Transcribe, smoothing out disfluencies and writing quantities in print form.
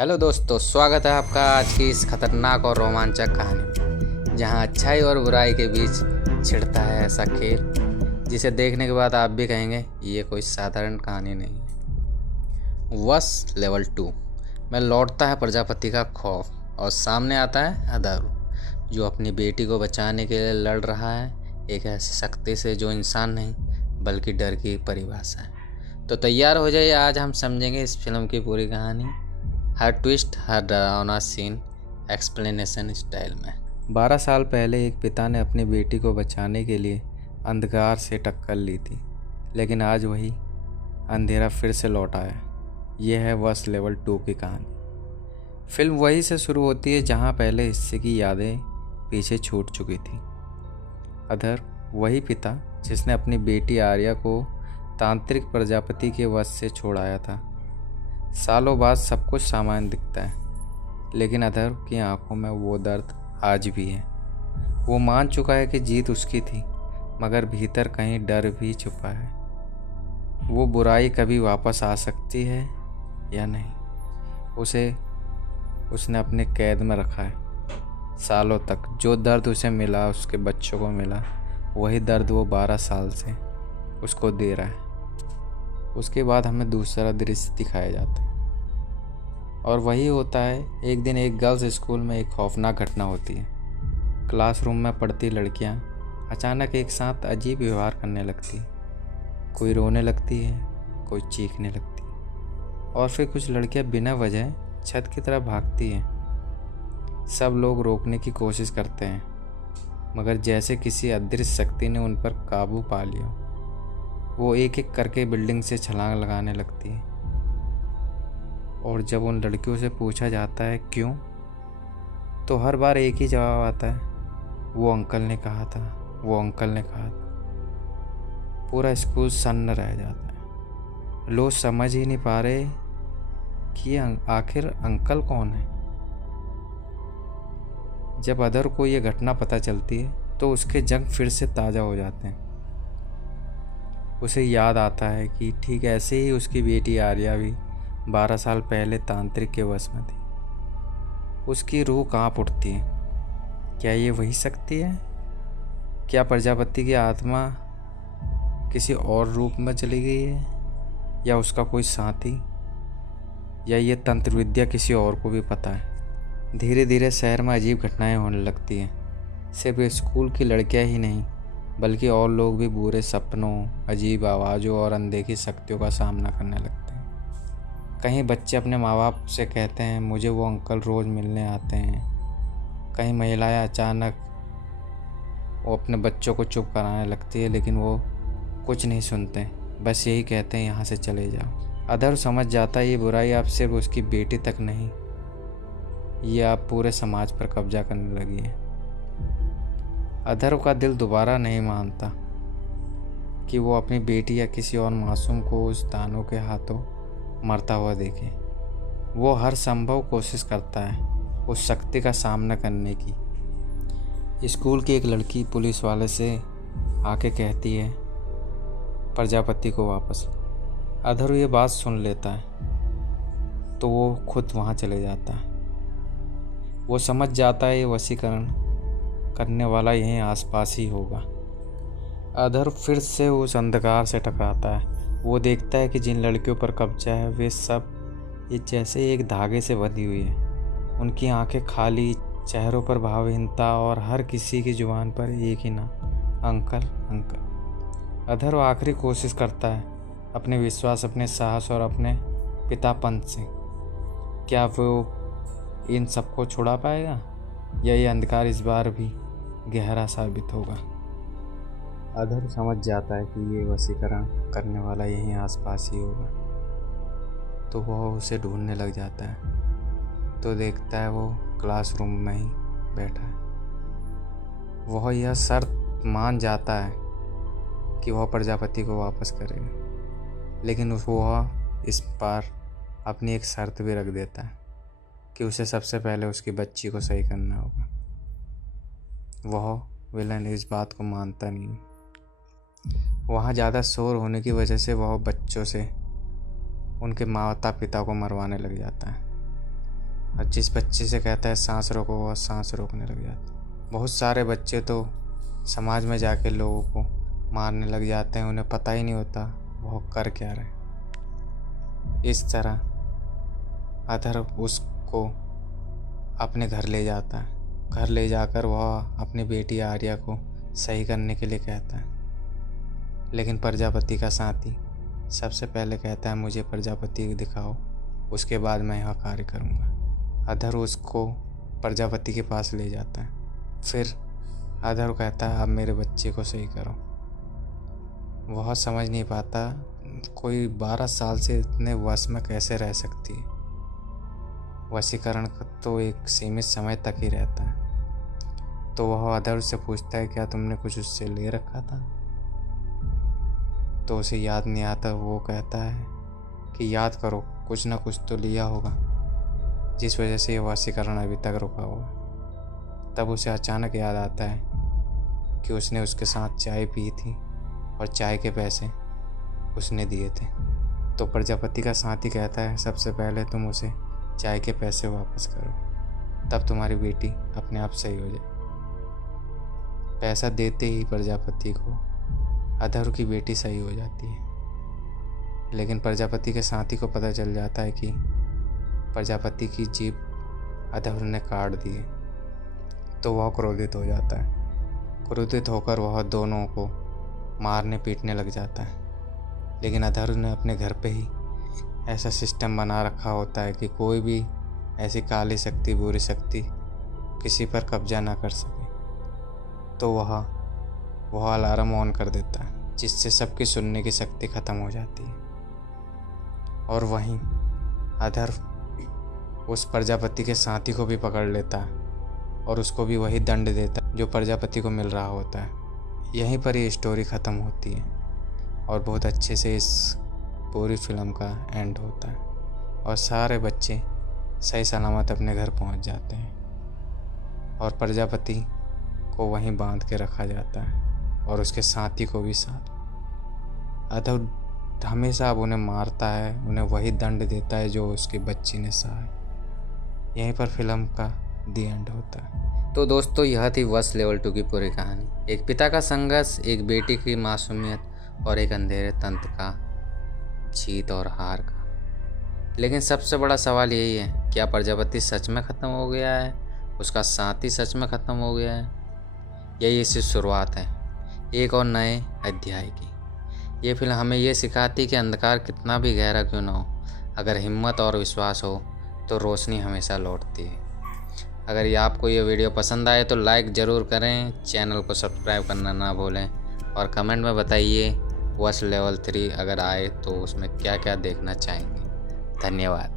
Hello दोस्तों, स्वागत है आपका आज की इस खतरनाक और रोमांचक कहानी में, जहां अच्छाई और बुराई के बीच छिड़ता है ऐसा खेल जिसे देखने के बाद आप भी कहेंगे ये कोई साधारण कहानी नहीं है। वश लेवल 2 में लौटता है प्रजापति का खौफ और सामने आता है अधर्व, जो अपनी बेटी को बचाने के लिए लड़ रहा है एक ऐसी शक्ति से जो इंसान नहीं बल्कि डर की परिभाषा है। तो तैयार हो जाइए, आज हम समझेंगे इस फिल्म की पूरी कहानी, हर ट्विस्ट, हर डरावना सीन, एक्सप्लेनेशन स्टाइल में। 12 साल पहले एक पिता ने अपनी बेटी को बचाने के लिए अंधकार से टक्कर ली थी, लेकिन आज वही अंधेरा फिर से लौट आया। यह है वश लेवल 2 की कहानी। फिल्म वहीं से शुरू होती है जहां पहले हिस्से की यादें पीछे छूट चुकी थी। अधर वही पिता जिसने अपनी बेटी आर्या को तांत्रिक प्रजापति के वश से छोड़ाया था। सालों बाद सब कुछ सामान्य दिखता है, लेकिन अधर की आंखों में वो दर्द आज भी है। वो मान चुका है कि जीत उसकी थी, मगर भीतर कहीं डर भी छुपा है। वो बुराई कभी वापस आ सकती है या नहीं, उसने अपने कैद में रखा है। सालों तक जो दर्द उसे मिला, उसके बच्चों को मिला, वही दर्द वो 12 साल से उसको दे रहा है। उसके बाद हमें दूसरा दृश्य दिखाया जाता है और वही होता है। एक दिन एक गर्ल्स स्कूल में एक खौफनाक घटना होती है। क्लासरूम में पढ़ती लड़कियां अचानक एक साथ अजीब व्यवहार करने लगती है। कोई रोने लगती है, कोई चीखने लगती है और फिर कुछ लड़कियां बिना वजह छत की तरफ भागती हैं। सब लोग रोकने की कोशिश करते हैं, मगर जैसे किसी अदृश्य शक्ति ने उन पर काबू पा लिया। वो एक एक करके बिल्डिंग से छलांग लगाने लगती है और जब उन लड़कियों से पूछा जाता है क्यों, तो हर बार एक ही जवाब आता है, वो अंकल ने कहा था, वो अंकल ने कहा था। पूरा स्कूल सन्न रह जाता है। लोग समझ ही नहीं पा रहे कि आखिर अंकल कौन है। जब अदर को ये घटना पता चलती है तो उसके जंग फिर से ताज़ा हो जाते हैं। उसे याद आता है कि ठीक ऐसे ही उसकी बेटी आर्या भी 12 साल पहले तांत्रिक के वश में थी। उसकी रूह कांप उठती है। क्या ये वही शक्ति है? क्या प्रजापति की आत्मा किसी और रूप में चली गई है, या उसका कोई साथी, या ये तंत्र विद्या किसी और को भी पता है? धीरे धीरे शहर में अजीब घटनाएं होने लगती हैं। सिर्फ स्कूल की लड़कियां ही नहीं, बल्कि और लोग भी बुरे सपनों, अजीब आवाज़ों और अनदेखी शक्तियों का सामना करने लगते हैं। कहीं बच्चे अपने माँ बाप से कहते हैं मुझे वो अंकल रोज़ मिलने आते हैं। कहीं महिलाएं अचानक वो अपने बच्चों को चुप कराने लगती है, लेकिन वो कुछ नहीं सुनते, बस यही कहते हैं यहाँ से चले जाओ। अधर समझ जाता है ये बुराई अब सिर्फ उसकी बेटी तक नहीं, ये अब पूरे समाज पर कब्जा करने लगी है। अधर का दिल दोबारा नहीं मानता कि वो अपनी बेटी या किसी और मासूम को उस दानों के हाथों मरता हुआ देखे। वो हर संभव कोशिश करता है उस शक्ति का सामना करने की। स्कूल की एक लड़की पुलिस वाले से आके कहती है प्रजापति को वापस। अधर ये बात सुन लेता है तो वो खुद वहाँ चले जाता है। वो समझ जाता है ये वशीकरण करने वाला यहीं आसपास ही होगा। अधर फिर से उस अंधकार से टकराता है। वो देखता है कि जिन लड़कियों पर कब्जा है वे सब ये जैसे एक धागे से बंधी हुई है। उनकी आंखें खाली, चेहरों पर भावहीनता और हर किसी की जुबान पर एक ही नाम, अंकल अंकल। अधर आखिरी कोशिश करता है अपने विश्वास, अपने साहस और अपने पितापन से। क्या वो इन सबको छुड़ा पाएगा, या ये अंधकार इस बार भी गहरा साबित होगा? अधर समझ जाता है कि ये वशीकरण करने वाला यहीं आसपास ही होगा, तो वह उसे ढूंढने लग जाता है। तो देखता है वो क्लासरूम में ही बैठा है। वह यह शर्त मान जाता है कि वह प्रजापति को वापस करेगा, लेकिन वह इस बार अपनी एक शर्त भी रख देता है कि उसे सबसे पहले उसकी बच्ची को सही करना होगा। वह विलन इस बात को मानता नहीं। वहाँ ज़्यादा शोर होने की वजह से वह बच्चों से उनके माता पिता को मरवाने लग जाता है। और जिस बच्चे से कहता है सांस रोको, वह सांस रोकने लग जाता है। बहुत सारे बच्चे तो समाज में जाके लोगों को मारने लग जाते हैं, उन्हें पता ही नहीं होता वो कर क्या रहे। इस तरह अधर उसको अपने घर ले जाता है। घर ले जाकर वह अपनी बेटी आर्या को सही करने के लिए कहता है, लेकिन प्रजापति का साथी सबसे पहले कहता है मुझे प्रजापति दिखाओ, उसके बाद मैं यह कार्य करूँगा। अधर उसको प्रजापति के पास ले जाता है। फिर अधर कहता है अब मेरे बच्चे को सही करो। वह समझ नहीं पाता कोई 12 साल से इतने वश में कैसे रह सकती है। वशीकरण तो एक सीमित समय तक ही रहता है। तो वह अधर से पूछता है क्या तुमने कुछ उससे ले रखा था? तो उसे याद नहीं आता। वो कहता है कि याद करो, कुछ ना कुछ तो लिया होगा जिस वजह से यह वशीकरण अभी तक रुका हुआ। तब उसे अचानक याद आता है कि उसने उसके साथ चाय पी थी और चाय के पैसे उसने दिए थे। तो प्रजापति का साथी कहता है सबसे पहले तुम उसे चाय के पैसे वापस करो, तब तुम्हारी बेटी अपने आप सही हो जाए। पैसा देते ही प्रजापति को अधर की बेटी सही हो जाती है। लेकिन प्रजापति के साथी को पता चल जाता है कि प्रजापति की जीभ अधर ने काट दी है। तो वह क्रोधित हो जाता है। क्रोधित होकर वह दोनों को मारने पीटने लग जाता है। लेकिन अधर ने अपने घर पे ही ऐसा सिस्टम बना रखा होता है कि कोई भी ऐसी काली शक्ति, बुरी शक्ति किसी पर कब्जा ना कर सके। तो वह अलार्म ऑन कर देता है, जिससे सबकी सुनने की शक्ति ख़त्म हो जाती है। और वहीं अधर उस प्रजापति के साथी को भी पकड़ लेता है और उसको भी वही दंड देता है जो प्रजापति को मिल रहा होता है। यहीं पर ये स्टोरी ख़त्म होती है और बहुत अच्छे से इस पूरी फिल्म का एंड होता है और सारे बच्चे सही सलामत अपने घर पहुंच जाते हैं और प्रजापति को वहीं बांध के रखा जाता है और उसके साथी को भी साथ। अधर हमेशा अब उन्हें मारता है, उन्हें वही दंड देता है जो उसकी बच्ची ने सहा है। यहीं पर फिल्म का दी एंड होता है। तो दोस्तों यह थी वश लेवल 2 की पूरी कहानी। एक पिता का संघर्ष, एक बेटी की मासूमियत और एक अंधेरे तंत्र का जीत और हार का। लेकिन सबसे बड़ा सवाल यही है, क्या प्रजापति सच में ख़त्म हो गया है? उसका साथी सच में ख़त्म हो गया है? यही इसकी शुरुआत है एक और नए अध्याय की। ये फिल्म हमें ये सिखाती कि अंधकार कितना भी गहरा क्यों ना हो, अगर हिम्मत और विश्वास हो तो रोशनी हमेशा लौटती है। अगर ये आपको ये वीडियो पसंद आए तो लाइक ज़रूर करें, चैनल को सब्सक्राइब करना ना भूलें और कमेंट में बताइए वश लेवल 3 अगर आए तो उसमें क्या क्या देखना चाहेंगे। धन्यवाद।